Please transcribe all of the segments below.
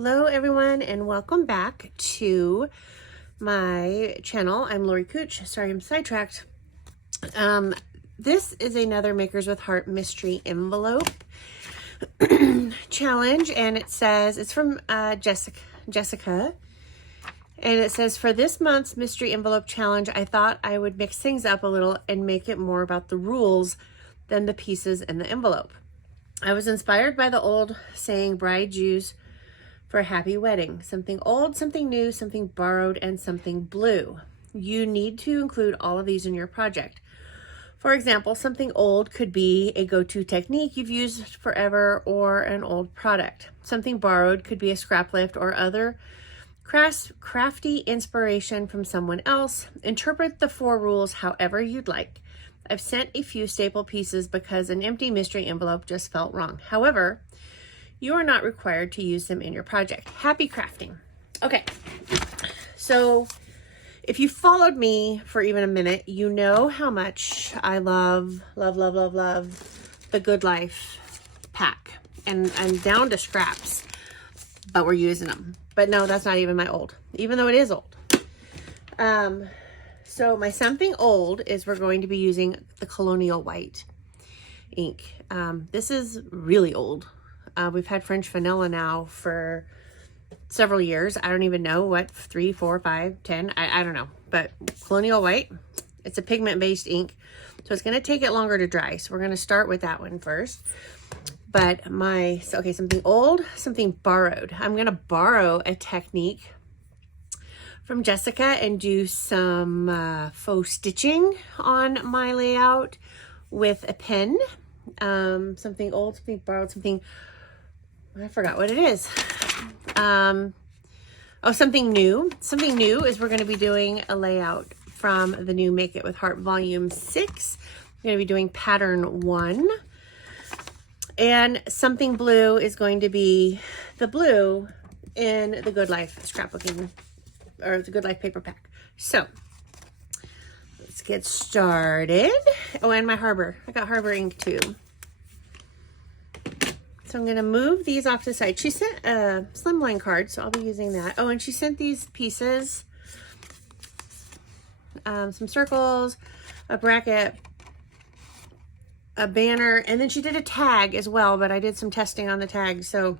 Hello everyone and welcome back to my channel. I'm Lori Kutsch. Sorry, I'm sidetracked. This is another Makers with Heart mystery envelope challenge, and it says, it's from Jessica, and it says, for this month's mystery envelope challenge, I thought I would mix things up a little and make it more about the rules than the pieces in the envelope. I was inspired by the old saying, bride use for a happy wedding. Something old, something new, something borrowed, and something blue. You need to include all of these in your project. For example, something old could be a go-to technique you've used forever or an old product. Something borrowed could be a scrap lift or other crafty inspiration from someone else. Interpret the 4 rules however you'd like. I've sent a few staple pieces because an empty mystery envelope just felt wrong. However, you are not required to use them in your project. Happy crafting. Okay, so if you followed me for even a minute, you know how much I love the Good Life pack. And I'm down to scraps, but we're using them. But no, that's not even my old, even though it is old. So my something old is we're going to be using the Colonial White ink. This is really old. We've had French vanilla now for several years. I don't even know what, 3, 4, 5, 10. I don't know. But Colonial White, it's a pigment-based ink. So it's going to take it longer to dry. So we're going to start with that one first. But okay, something old, something borrowed. I'm going to borrow a technique from Jessica and do some faux stitching on my layout with a pen. Something old, something borrowed, something, I forgot what it is. Oh, something new. Something new is we're going to be doing a layout from the new Make It With Heart Volume 6. We're going to be doing pattern 1. And something blue is going to be the blue in the Good Life scrapbooking, or the Good Life paper pack. So let's get started. Oh, and my Harbor. I got Harbor ink too. So I'm going to move these off to the side. She sent a slimline card, so I'll be using that. Oh, and she sent these pieces. Some circles, a bracket, a banner, and then she did a tag as well, but I did some testing on the tag, so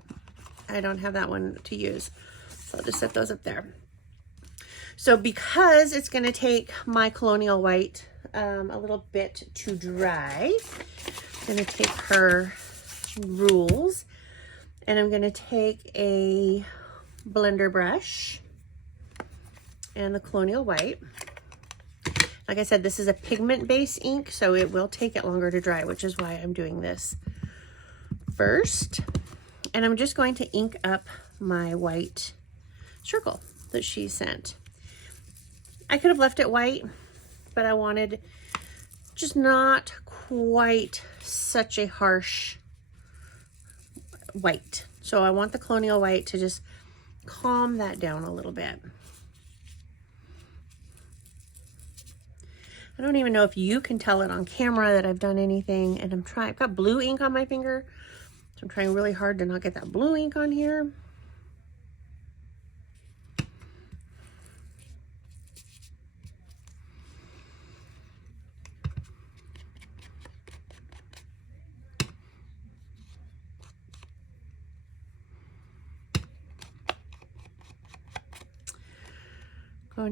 I don't have that one to use. So I'll just set those up there. So because it's going to take my Colonial White a little bit to dry, I'm going to take her rules, and I'm going to take a blender brush and the Colonial White. Like I said, this is a pigment-based ink, so it will take it longer to dry, which is why I'm doing this first. And I'm just going to ink up my white circle that she sent. I could have left it white, but I wanted just not quite such a harsh white. So I want the Colonial White to just calm that down a little bit. I don't even know if you can tell it on camera that I've done anything, and I've got blue ink on my finger, so I'm trying really hard to not get that blue ink on here.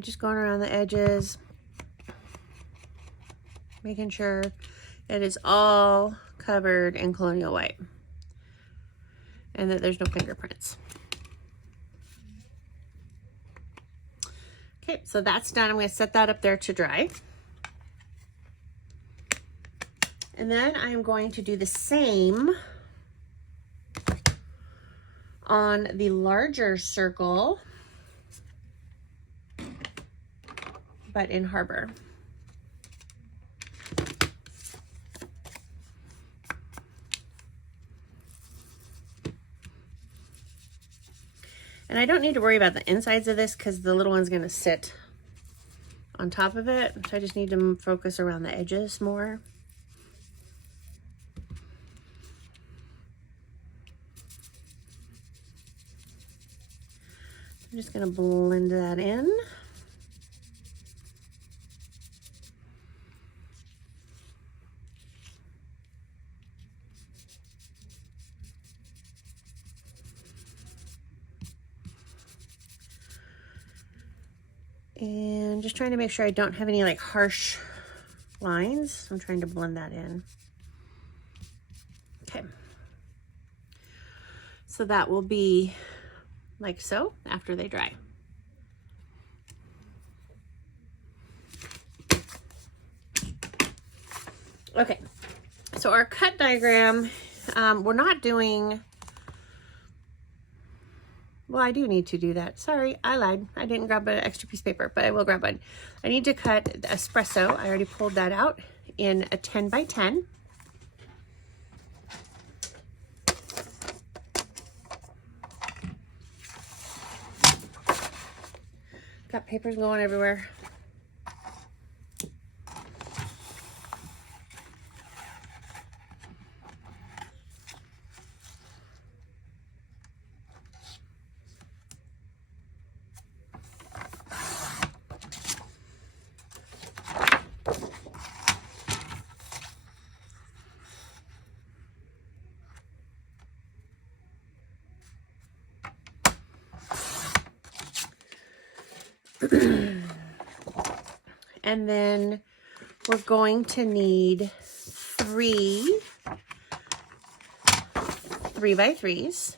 Just going around the edges, making sure it is all covered in Colonial White and that there's no fingerprints. Okay, so that's done. I'm going to set that up there to dry. And then I'm going to do the same on the larger circle, but in Harbor. And I don't need to worry about the insides of this because the little one's going to sit on top of it. So I just need to focus around the edges more. I'm just gonna blend that in. And just trying to make sure I don't have any like harsh lines. I'm trying to blend that in. Okay. So that will be like so after they dry. Okay, so our cut diagram, we're not doing, well, I do need to do that. Sorry, I lied. I didn't grab an extra piece of paper, but I will grab one. I need to cut the espresso. I already pulled that out in a 10 by 10. Got papers going everywhere. And then we're going to need three 3x3s.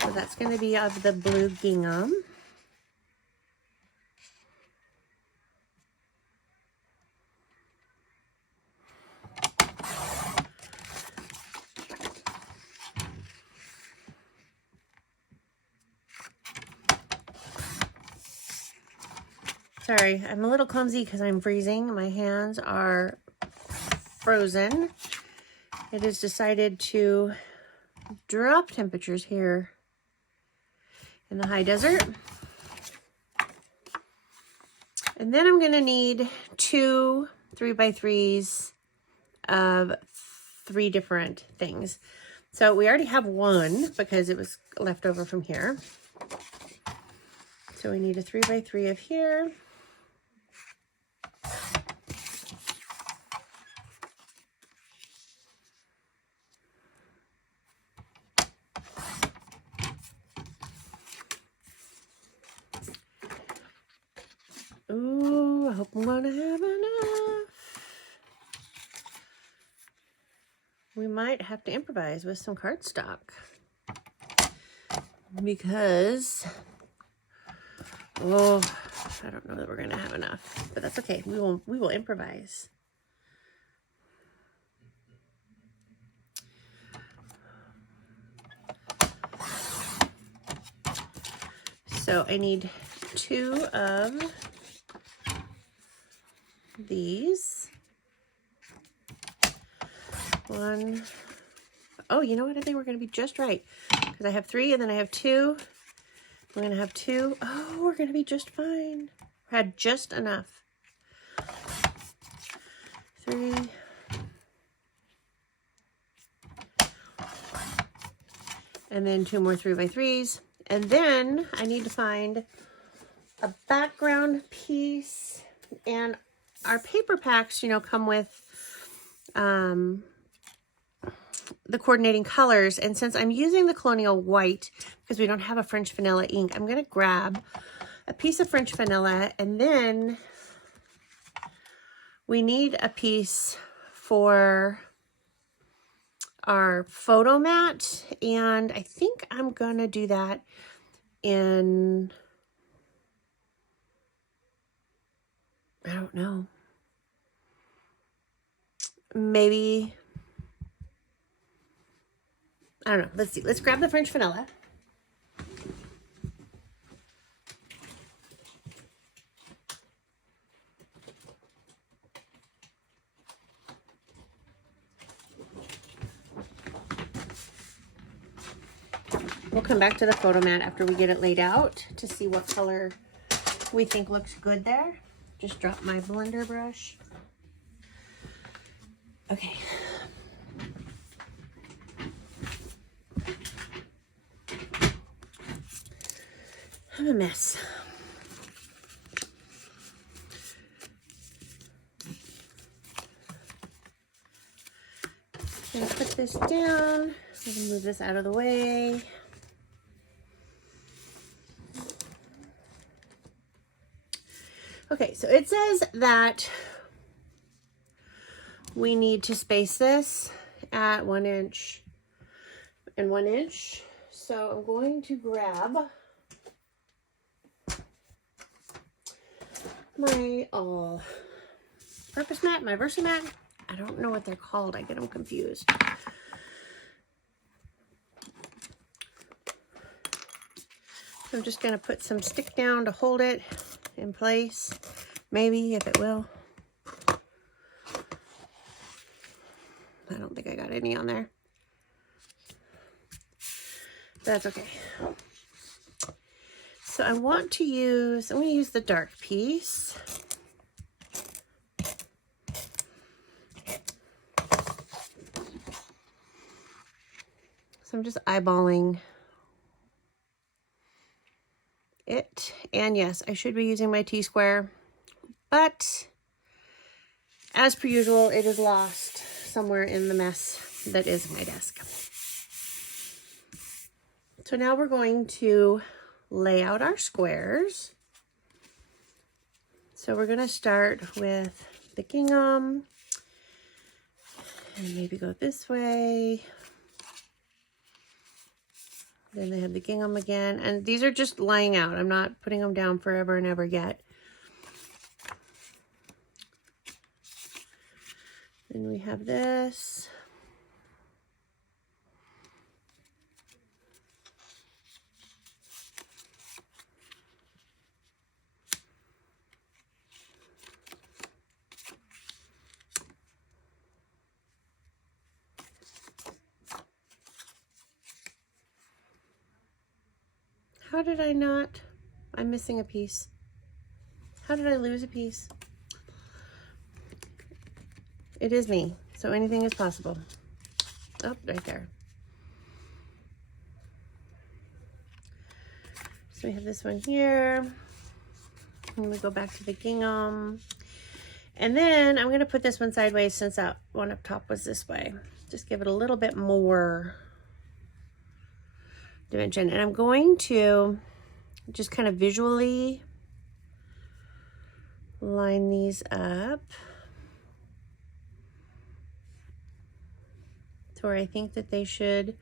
So that's going to be of the blue gingham. Sorry, I'm a little clumsy because I'm freezing. My hands are frozen. It has decided to drop temperatures here in the high desert. And then I'm going to need two 3x3s of 3 different things. So we already have one because it was left over from here. So we need a 3x3 of here. Ooh, I hope I'm gonna have enough. We might have to improvise with some cardstock because, oh, I don't know that we're gonna have enough, but that's okay. We will improvise. So I need 2 of these. 1. Oh, you know what? I think we're going to be just right because I have 3 and then I have 2. We're going to have 2. Oh, we're going to be just fine. We had just enough. 3. And then 2 more 3x3s. And then I need to find a background piece, and our paper packs, you know, come with the coordinating colors. And since I'm using the Colonial White because we don't have a French vanilla ink, I'm going to grab a piece of French vanilla, and then we need a piece for our photo mat, and I think I'm going to do that in, I don't know, maybe, I don't know. Let's see. Let's grab the French vanilla. We'll come back to the photo mat after we get it laid out to see what color we think looks good there. Just drop my blender brush. Okay. I'm a mess. I'm gonna put this down. I'm gonna move this out of the way. Okay, so it says that we need to space this at 1 inch and 1 inch. So I'm going to grab my all-purpose mat, my Versamat. I don't know what they're called. I get them confused. I'm just going to put some stick down to hold it in place. Maybe, if it will. I don't think I got any on there. That's okay. So I'm going to use the dark piece. So I'm just eyeballing it. And yes, I should be using my T-square, but as per usual, it is lost somewhere in the mess that is my desk. So now we're going to lay out our squares. So we're going to start with the gingham and maybe go this way. Then they have the gingham again, and these are just laying out. I'm not putting them down forever and ever yet. Then we have this. How did I not? I'm missing a piece. How did I lose a piece? It is me, so anything is possible. Oh, right there. So we have this one here. I'm gonna go back to the gingham. And then I'm gonna put this one sideways since that one up top was this way. Just give it a little bit more dimension. And I'm going to just kind of visually line these up to where I think that they should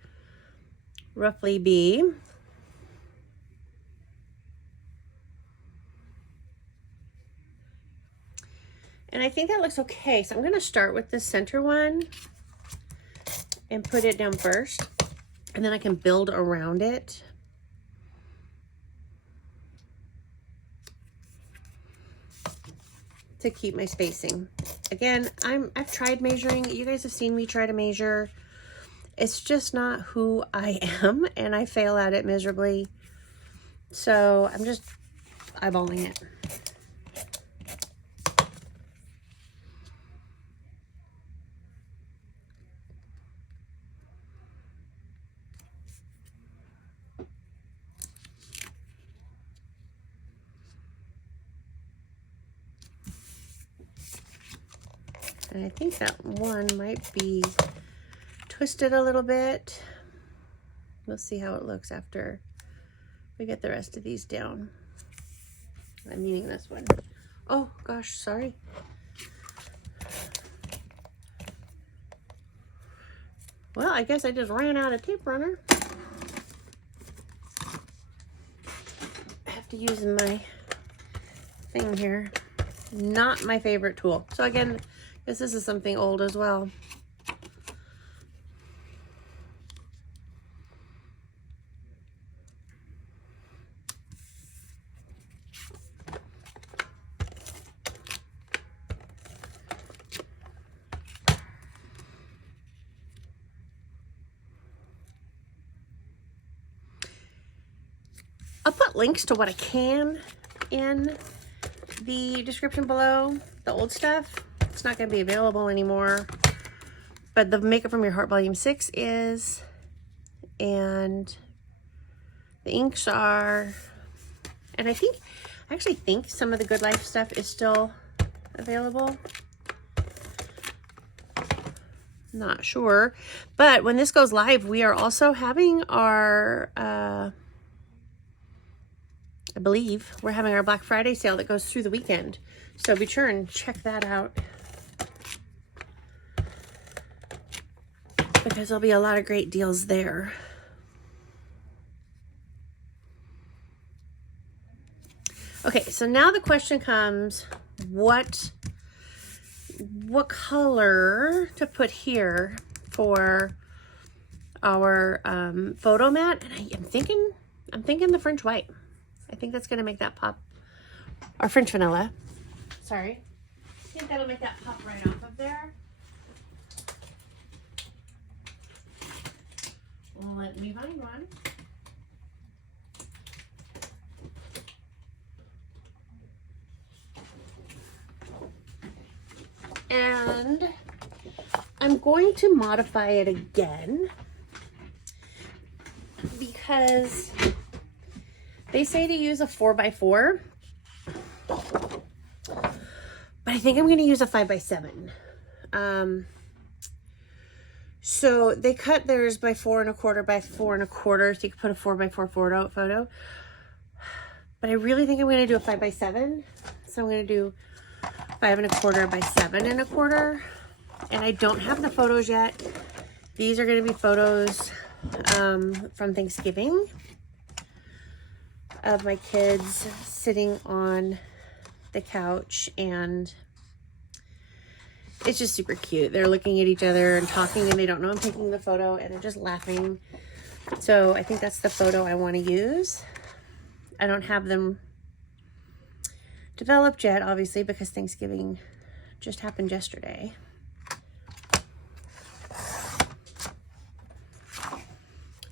roughly be. And I think that looks okay. So I'm going to start with the center one and put it down first, and then I can build around it. To keep my spacing. Again, I've tried measuring. You guys have seen me try to measure. It's just not who I am, and I fail at it miserably. So I'm just eyeballing it. And I think that one might be twisted a little bit. We'll see how it looks after we get the rest of these down. I'm meaning this one. Oh gosh, sorry. Well, I guess I just ran out of tape runner. I have to use my thing here. Not my favorite tool. So again, this is something old as well. I'll put links to what I can in the description below. The old stuff, it's not going to be available anymore, but the Makeup from Your Heart Volume 6 is, and the inks are, And I actually think some of the Good Life stuff is still available. Not sure. But when this goes live, we are also having our, I believe, we're having our Black Friday sale that goes through the weekend. So be sure and check that out, because there'll be a lot of great deals there. Okay, so now the question comes, what color to put here for our photo mat? And I'm thinking the French white. I think that's gonna make that pop. Or French vanilla. Sorry. I think that'll make that pop right off of there. Let me find one. And I'm going to modify it again because they say to use a 4x4, but I think I'm going to use a 5x7. So they cut theirs by 4¼ by 4¼ so you can put a 4x4 photo. But I really think I'm going to do a 5x7. So I'm going to do 5¼ by 7¼ and I don't have the photos yet. These are going to be photos from Thanksgiving of my kids sitting on the couch, and it's just super cute. They're looking at each other and talking, and they don't know I'm taking the photo, and they're just laughing. So I think that's the photo I want to use. I don't have them developed yet, obviously, because Thanksgiving just happened yesterday.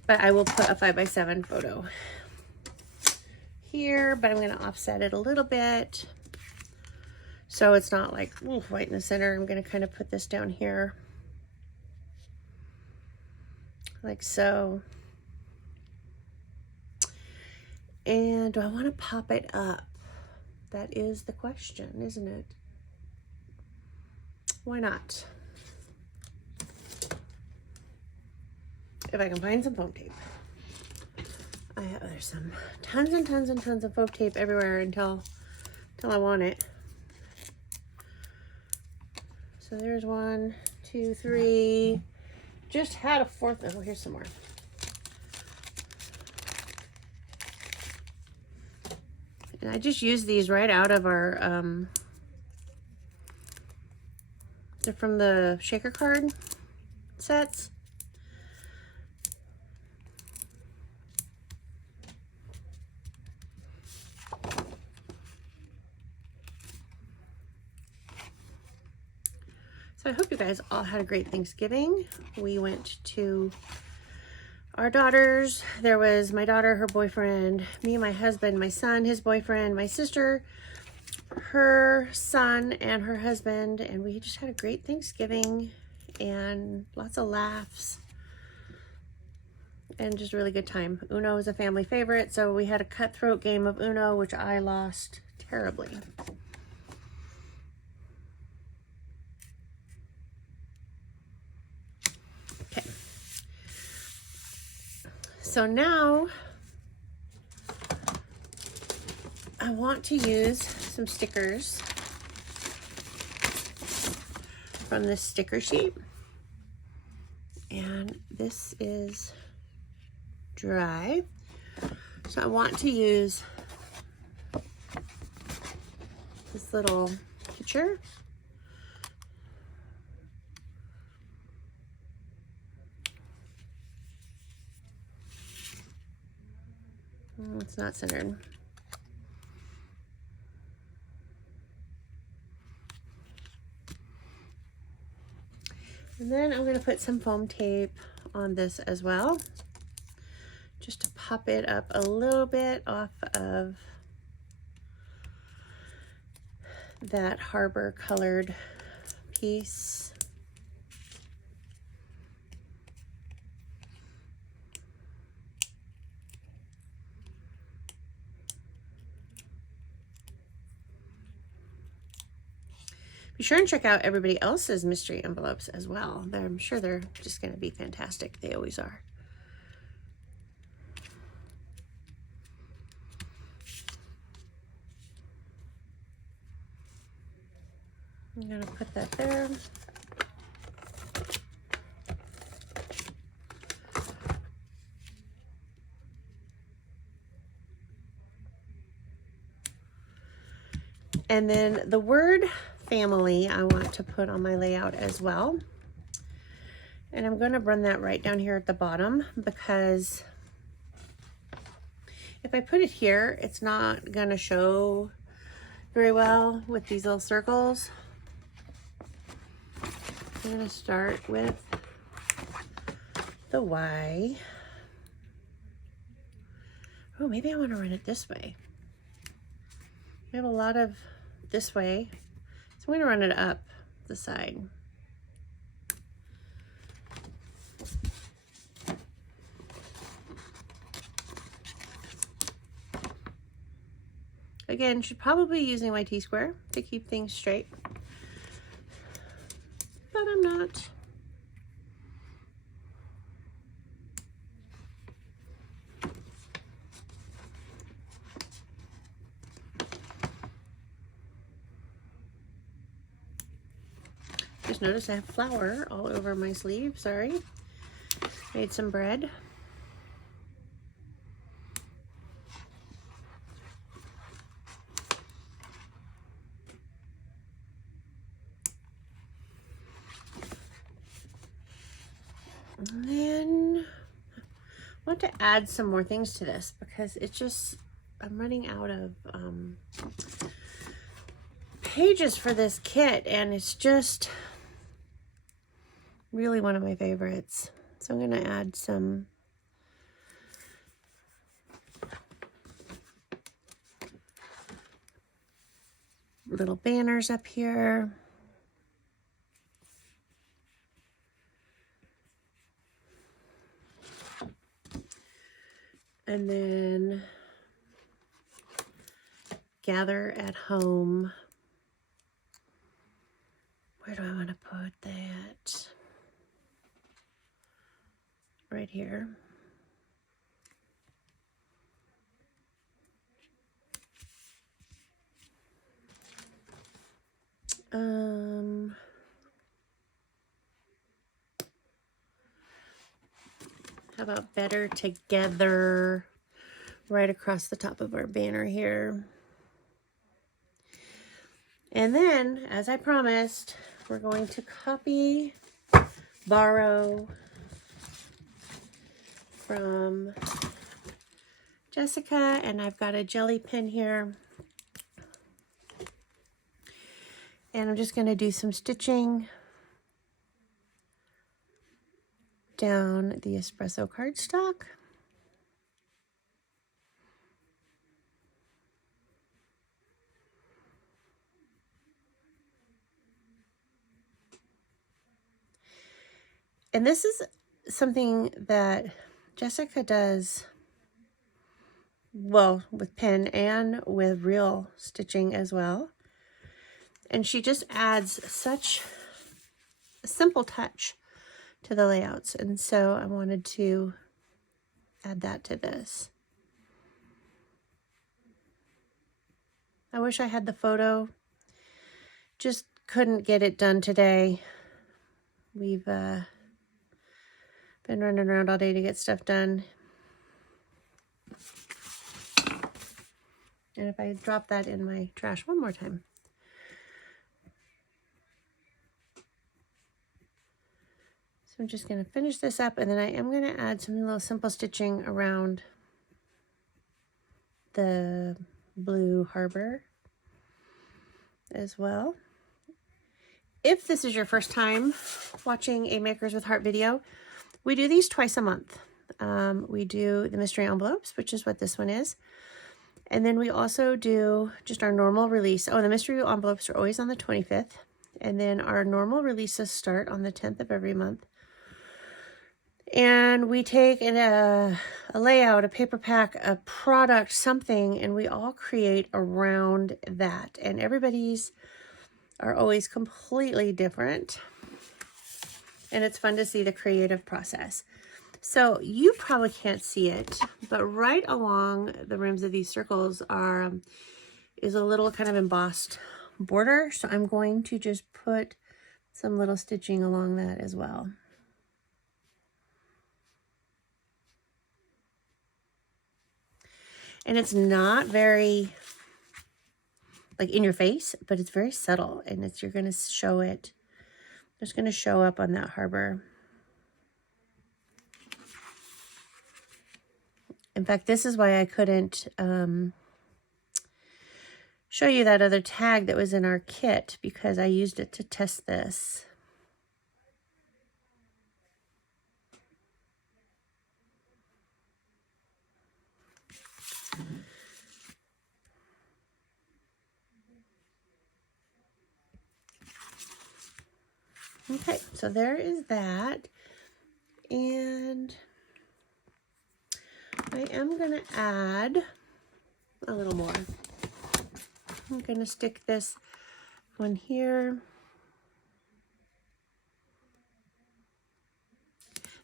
But I will put a 5x7 photo here, but I'm going to offset it a little bit so it's not like right in the center. I'm going to kind of put this down here like so. And do I want to pop it up? That is the question, isn't it? Why not? If I can find some foam tape. There's some tons and tons and tons of foam tape everywhere until I want it. So there's 1, 2, 3. Just had a 4th. Oh, here's some more. And I just used these right out of our, they're from the shaker card sets. So I hope you guys all had a great Thanksgiving. We went to our daughters. There was my daughter, her boyfriend, me, my husband, my son, his boyfriend, my sister, her son, and her husband. And we just had a great Thanksgiving and lots of laughs and just a really good time. Uno is a family favorite, so we had a cutthroat game of Uno, which I lost terribly. So now I want to use some stickers from this sticker sheet. And this is dry. So I want to use this little picture. It's not centered. And then I'm going to put some foam tape on this as well, just to pop it up a little bit off of that harbor colored piece. Be sure and check out everybody else's mystery envelopes as well. I'm sure they're just going to be fantastic. They always are. I'm going to put that there. And then the word family I want to put on my layout as well. And I'm going to run that right down here at the bottom, because if I put it here, it's not going to show very well with these little circles. I'm going to start with the Y. Oh, maybe I want to run it this way. We have a lot of this way, so I'm going to run it up the side. Again, should probably be using my T-square to keep things straight, but I'm not. Just noticed I have flour all over my sleeve, sorry. Made some bread. And then I want to add some more things to this, because it's just, I'm running out of pages for this kit, and it's just really one of my favorites. So I'm going to add some little banners up here. And then gather at home. Where do I want to put that? Right here. How about better together right across the top of our banner here. And then, as I promised, we're going to copy, borrow from Jessica, and I've got a jelly pin here. And I'm just going to do some stitching down the espresso cardstock. And this is something that Jessica does well with pen and with real stitching as well. And she just adds such a simple touch to the layouts. And so I wanted to add that to this. I wish I had the photo. Just couldn't get it done today. We've been running around all day to get stuff done. And if I drop that in my trash one more time. So I'm just going to finish this up, and then I am going to add some little simple stitching around the blue harbor as well. If this is your first time watching a Makers with Heart video, we do these twice a month. We do the mystery envelopes, which is what this one is. And then we also do just our normal release. Oh, the mystery envelopes are always on the 25th. And then our normal releases start on the 10th of every month. And we take a layout, a paper pack, a product, something, and we all create around that. And everybody's are always completely different. And it's fun to see the creative process. So you probably can't see it, but right along the rims of these circles is a little kind of embossed border. So I'm going to just put some little stitching along that as well. And it's not very like in your face, but it's very subtle, and you're going to show it. It's going to show up on that harbor. In fact, this is why I couldn't show you that other tag that was in our kit, because I used it to test this. Okay, so there is that. And I am going to add a little more. I'm going to stick this one here.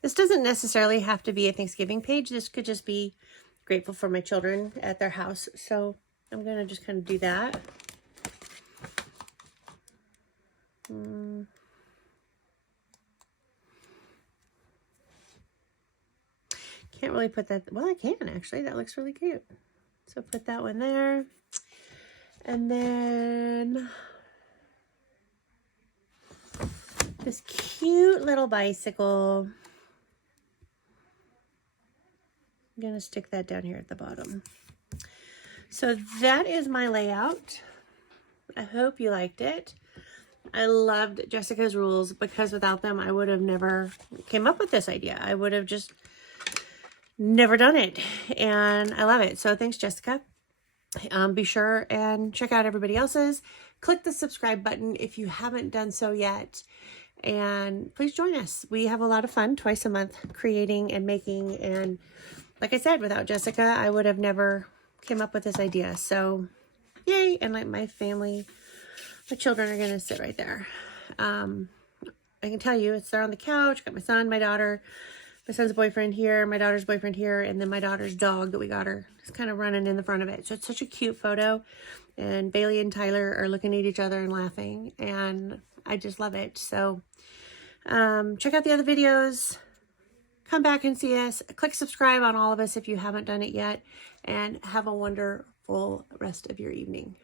This doesn't necessarily have to be a Thanksgiving page. This could just be grateful for my children at their house. So I'm going to just kind of do that. Can't really put that, well, I can actually. That looks really cute. So put that one there. And then this cute little bicycle. I'm going to stick that down here at the bottom. So that is my layout. I hope you liked it. I loved Jessica's rules, because without them, I would have never came up with this idea. I would have just never done it, and I love it. So thanks, Jessica. Be sure and check out everybody else's. Click the subscribe button if you haven't done so yet, and please join us. We have a lot of fun twice a month creating and making, and like I said, without Jessica, I would have never came up with this idea. So yay. And like my family, my children are going to sit right there. I can tell you, it's there on the couch. Got my son, my daughter, my son's boyfriend here, my daughter's boyfriend here, and then my daughter's dog that we got her is kind of running in the front of it. So it's such a cute photo. And Bailey and Tyler are looking at each other and laughing, and I just love it. So check out the other videos. Come back and see us. Click subscribe on all of us if you haven't done it yet, and have a wonderful rest of your evening.